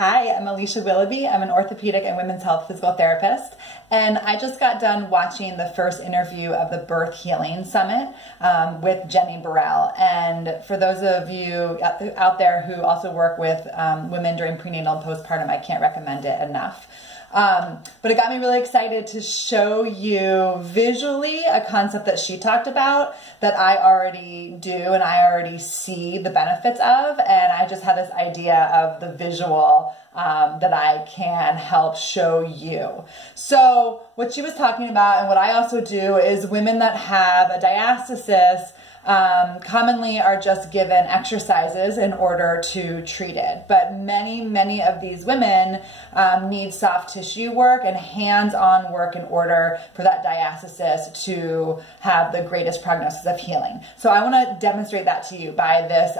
Hi, I'm Alicia Willoughby. I'm an orthopedic and women's health physical therapist, and I just got done watching the first interview of the Birth Healing Summit with Jenny Burrell. And for those of you out there who also work with women during prenatal and postpartum, I can't recommend it enough. But it got me really excited to show you visually a concept that she talked about that I already do and I already see the benefits of, and I just had this idea of the visual that I can help show you. So what she was talking about and what I also do is women that have a diastasis commonly are just given exercises in order to treat it. But many of these women need soft tissue work and hands-on work in order for that diastasis to have the greatest prognosis of healing. So I want to demonstrate that to you by this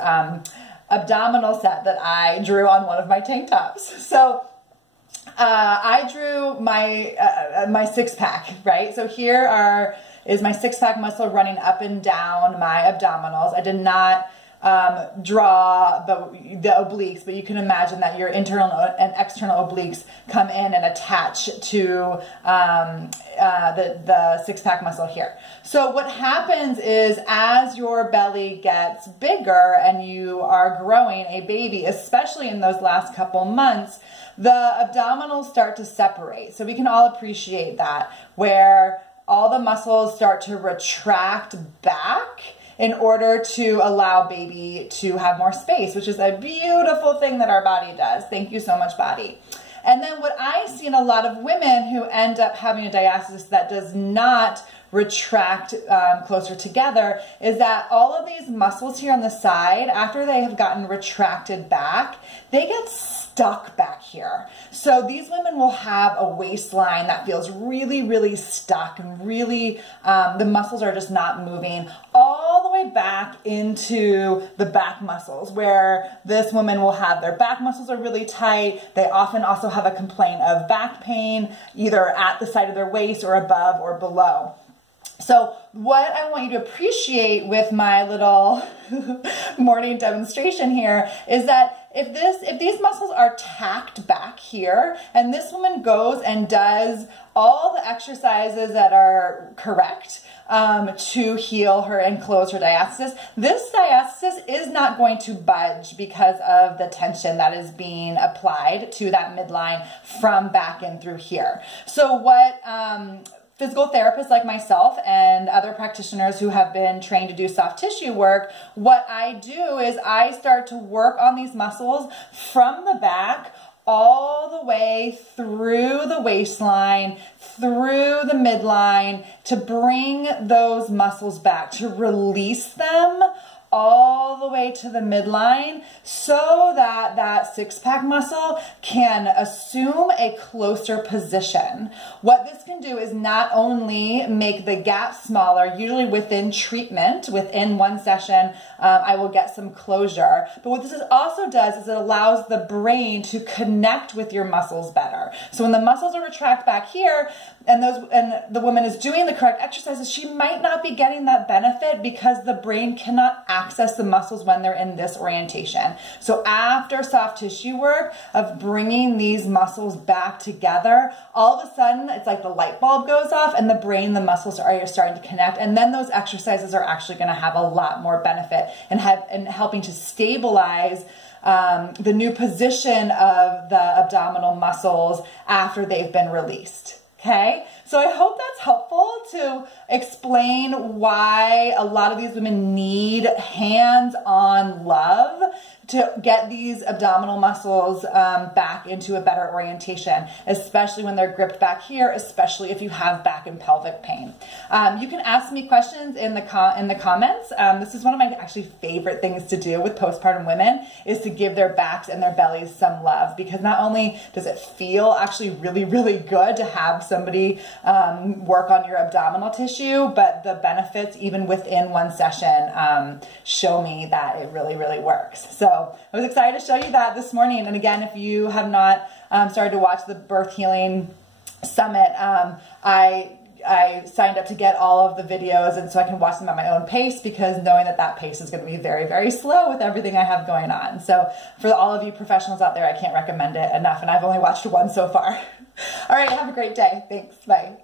abdominal set that I drew on one of my tank tops. So I drew my my six-pack, right? So here is my six-pack muscle running up and down my abdominals. I did not draw the obliques, but you can imagine that your internal and external obliques come in and attach to the six-pack muscle here. So what happens is as your belly gets bigger and you are growing a baby, especially in those last couple months, the abdominals start to separate. So we can all appreciate that, where all the muscles start to retract back in order to allow baby to have more space, which is a beautiful thing that our body does. Thank you so much, body. And then what I see in a lot of women who end up having a diastasis that does not retract closer together is that all of these muscles here on the side, after they have gotten retracted back, they get stuck back here. So these women will have a waistline that feels really stuck and really, the muscles are just not moving all the way back into the back muscles, where this woman will have their back muscles are really tight. They often also have a complaint of back pain, either at the side of their waist or above or below. So what I want you to appreciate with my little morning demonstration here is that if these muscles are tacked back here and this woman goes and does all the exercises that are correct to heal her and close her diastasis, this diastasis is not going to budge because of the tension that is being applied to that midline from back in through here. So what physical therapists like myself and other practitioners who have been trained to do soft tissue work, what I do is I start to work on these muscles from the back all the way through the waistline, through the midline, to bring those muscles back, to release them all the way to the midline so that that six-pack muscle can assume a closer position. What this can do is not only make the gap smaller, usually within treatment, within one session, I will get some closure. But what this also does is it allows the brain to connect with your muscles better. So when the muscles are retract back here, and the woman is doing the correct exercises, she might not be getting that benefit because the brain cannot access the muscles when they're in this orientation. So after soft tissue work of bringing these muscles back together, all of a sudden it's like the light bulb goes off and the brain, the muscles are starting to connect, and then those exercises are actually going to have a lot more benefit in helping to stabilize the new position of the abdominal muscles after they've been released. Okay, so I hope that's helpful to explain why a lot of these women need hands-on love to get these abdominal muscles back into a better orientation, especially when they're gripped back here, especially if you have back and pelvic pain. You can ask me questions in the comments. This is one of my actually favorite things to do with postpartum women, is to give their backs and their bellies some love, because not only does it feel actually really good to have somebody work on your abdominal tissue, but the benefits even within one session show me that it really works. So I was excited to show you that this morning. And again, if you have not started to watch the Birth Healing Summit, I I signed up to get all of the videos, and so I can watch them at my own pace, because knowing that that pace is going to be very, very slow with everything I have going on. So for all of you professionals out there, I can't recommend it enough, and I've only watched one so far. All right, have a great day. Thanks. Bye.